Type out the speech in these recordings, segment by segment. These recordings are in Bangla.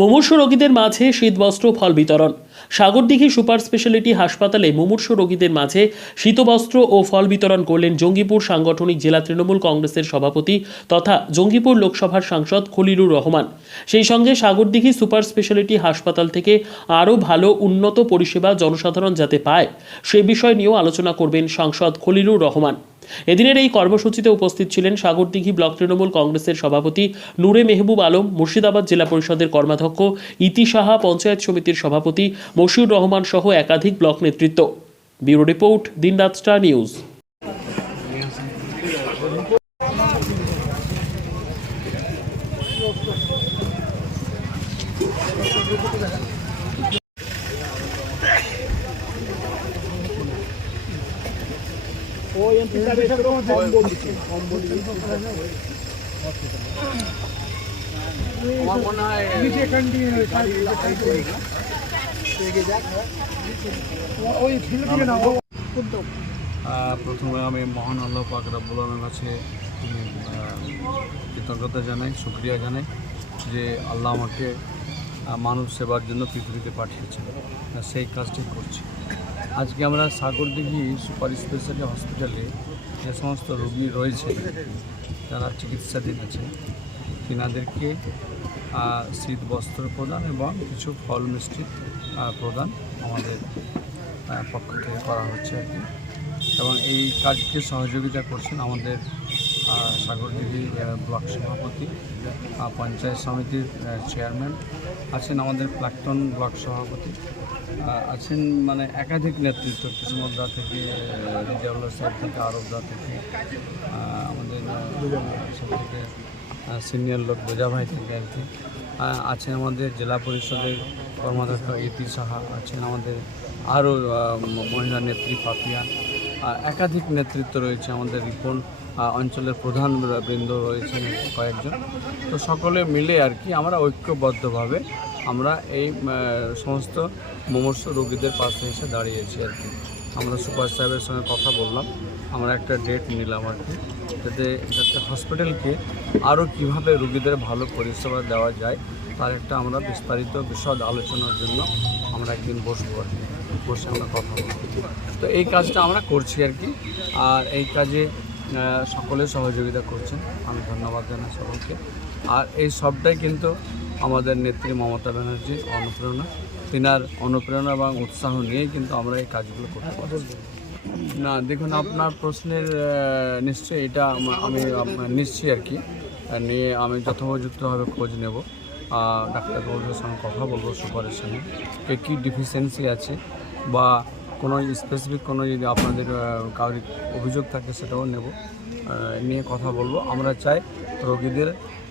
মুমূর্ষু রোগীদের মাঝে শীতবস্ত্র ফল বিতরণ। সাগরদিঘি সুপার স্পেশালিটি হাসপাতালে মুমূর্ষু রোগীদের মাঝে শীতবস্ত্র ও ফল বিতরণ করলেন জঙ্গিপুর সাংগঠনিক জেলা তৃণমূল কংগ্রেসের সভাপতি তথা জঙ্গিপুর লোকসভার সাংসদ খলিলুর রহমান। সেই সঙ্গে সাগরদিঘি সুপার স্পেশালিটি হাসপাতাল থেকে আরও ভালো উন্নত পরিষেবা জনসাধারণ যাতে পায় সে বিষয় নিয়েও আলোচনা করবেন সাংসদ খলিলুর রহমান। এদিনের এই কর্মসূচিতে উপস্থিত ছিলেন সাগরদিঘি ব্লক তৃণমূল কংগ্রেসের সভাপতি নূরে মেহবুব আলম, মুর্শিদাবাদ জেলা পরিষদের কর্মাধ্যক্ষ ইতি সাহা, পঞ্চায়েত সমিতির সভাপতি মশিউর রহমান সহ একাধিক ব্লক নেতৃত্ব। ব্যুরো রিপোর্ট, দিনরাত স্টার নিউজ। প্রথমে আমি মহান আল্লাহ পাক রব্বুল আলামিনের কাছে কৃতজ্ঞতা জানাই, শুকরিয়া জানাই যে আল্লাহ আমাকে মানব সেবার জন্য পৃথিবীতে পাঠিয়েছেন, সেই কাজটি করছি। আজকে আমরা সাগরদিঘি সুপার স্পেশালিটি হসপিটালে যে সমস্ত রোগী রয়েছে যারা চিকিৎসাধীন আছে তিনাদেরকে শীত বস্ত্র প্রদান এবং কিছু ফল মিষ্টি প্রদান আমাদের পক্ষ থেকে করা হচ্ছে আর কি। এবং এই কাজকে সহযোগিতা করছেন আমাদের সাগরদিঘি ব্লক সভাপতি, পঞ্চায়েত সমিতির চেয়ারম্যান আছেন, আমাদের প্রাক্তন ব্লক সভাপতি আছেন, মানে একাধিক নেতৃত্ব কৃষ্ণদা থেকে রিজাউল্লাহ সাহেব থেকে আরবদা থেকে আমাদের থেকে সিনিয়র লোক বোঝা ভাই থেকে আর কি আছেন, আমাদের জেলা পরিষদের কর্মাধ্যক্ষ ইতি সাহা আছেন, আমাদের আরও মহিলা নেত্রী পাপিয়া, একাধিক নেতৃত্ব রয়েছে, আমাদের রিপন অঞ্চলের প্রধান বৃন্দ রয়েছেন কয়েকজন। তো সকলে মিলে আর কি আমরা ঐক্যবদ্ধভাবে আমরা এই সমস্ত মুমূর্ষু রোগীদের পাশে এসে দাঁড়িয়েছি আর কি। আমরা সুপার সাহেবের সঙ্গে কথা বললাম, আমরা একটা ডেট নিলাম আর কি, যাতে হসপিটালকে আরও কীভাবে রোগীদের ভালো পরিষেবা দেওয়া যায় তার একটা আমরা বিস্তারিত বিশদ আলোচনার জন্য আমরা একদিন বসবো আর কি, বসে আমরা কথা বলবো। তো এই কাজটা আমরা করছি আর কি, আর এই কাজে সকলে সহযোগিতা করছেন, আমি ধন্যবাদ জানাই সকলকে। আর এই সবটাই কিন্তু আমাদের নেত্রী মমতা ব্যানার্জির অনুপ্রেরণা, তিনার অনুপ্রেরণা এবং উৎসাহ নিয়েই কিন্তু আমরা এই কাজগুলো করতে পারছি। না দেখুন, আপনার প্রশ্নের নিশ্চয়ই এটা আমি নিচ্ছি আর কি, নিয়ে আমি যথোপযুক্তভাবে খোঁজ নেব, ডাক্তারবাবুদের সঙ্গে কথা বলবো, সুপারের সঙ্গে কী ডিফিসিয়েন্সি আছে বা কোনো স্পেসিফিক কোনো যদি আপনাদের কারোর অভিযোগ থাকে সেটাও নেব, নিয়ে কথা বলবো। আমরা চাই রোগীদের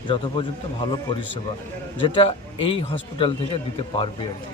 যথোপযুক্ত ভালো পরিষেবা যেটা এই হসপিটাল থেকে দিতে পারবে আর কি।